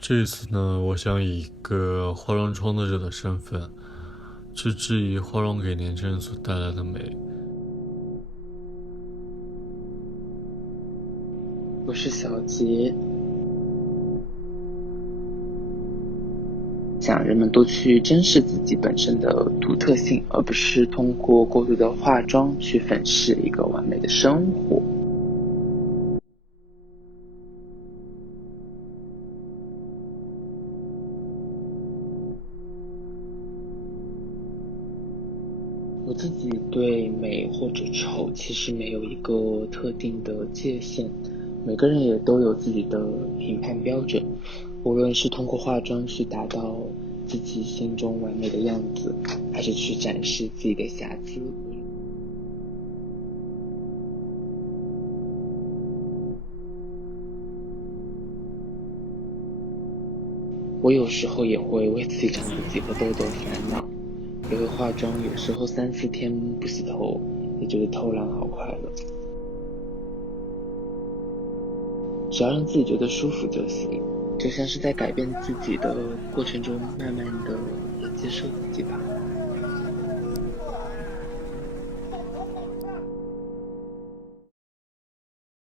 这次呢，我想以一个化妆创作者的身份，去质疑化妆给年轻人所带来的美。我是小杰，想人们多去珍视自己本身的独特性，而不是通过过度的化妆去粉饰一个完美的生活。我自己对美或者丑其实没有一个特定的界限，每个人也都有自己的评判标准，无论是通过化妆去达到自己心中完美的样子，还是去展示自己的瑕疵。我有时候也会为自己长得几个痘痘烦恼，也会化妆，有时候3-4天不洗头，也觉得偷懒好快乐。只要让自己觉得舒服就行，就像是在改变自己的过程中，慢慢的也接受自己吧。